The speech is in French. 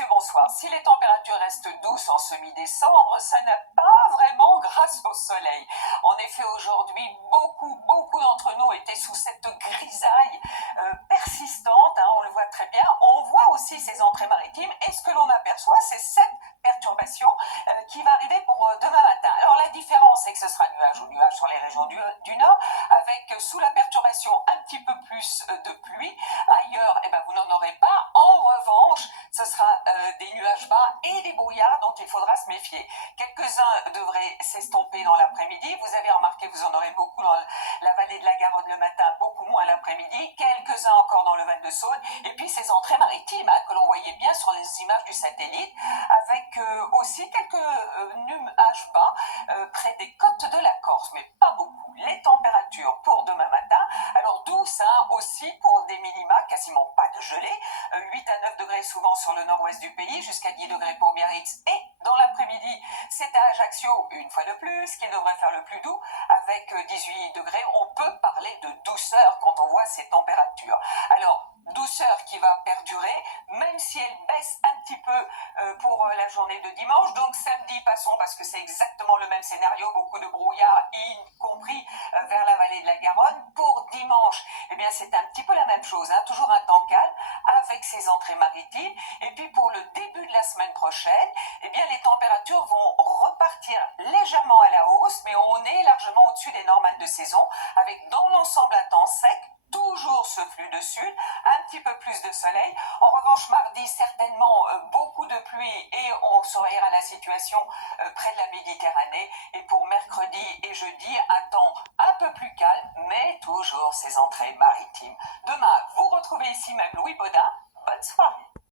Mathieu, bonsoir. Si les températures restent douces en semi-décembre, ça n'a pas vraiment grâce au soleil. En effet, aujourd'hui, beaucoup d'entre nous étaient sous cette grisaille persistante, on le voit très bien. On voit aussi ces entrées maritimes et ce que l'on aperçoit, c'est cette perturbation qui va arriver pour demain matin. Alors la différence, c'est que ce sera nuage ou nuage sur les régions du nord, avec sous la perturbation un petit peu plus de pluie. Ailleurs, vous n'en aurez pas. En revanche, ce sera des nuages bas et des brouillards dont il faudra se méfier. Quelques-uns devraient s'estomper dans l'après-midi. Vous avez remarqué, vous en aurez beaucoup dans la vallée de la Garonne le matin, beaucoup moins l'après-midi, quelques-uns encore dans le Val-de-Saône, et puis ces entrées maritimes que l'on voyait bien sur les images du satellite, avec aussi quelques nuages bas près des côtes de la Corse, mais pas beaucoup. Les températures pour demain matin, alors douces aussi pour des minima, quasiment pas de gelée, 8 à 9 degrés souvent sur le nord-ouest du pays, jusqu'à 10 degrés pour Biarritz, et dans l'après-midi, c'est à Ajaccio, une fois de plus, qui devrait faire le plus doux, avec 18 degrés. On peut parler de douceur quand on voit ces températures. Alors, douceur qui va perdurer, même si elle baisse un petit peu pour la journée de dimanche. Donc samedi, passons, parce que c'est exactement le même scénario, beaucoup de brouillard, y compris vers la vallée de la Garonne. Pour dimanche, c'est un petit peu la même chose, toujours un temps calme, avec ces entrées maritimes. Et puis pour le début de la semaine prochaine, les températures vont repartir légèrement à la hausse, mais on est largement au-dessus des normales de saison, avec dans l'ensemble un temps sec, toujours ce flux de sud, un petit peu plus de soleil. En revanche, mardi, certainement beaucoup de pluie et on surveillera la situation près de la Méditerranée. Et pour mercredi et jeudi, un temps un peu plus calme, mais toujours ces entrées maritimes. Demain, vous retrouvez ici même Louis Baudin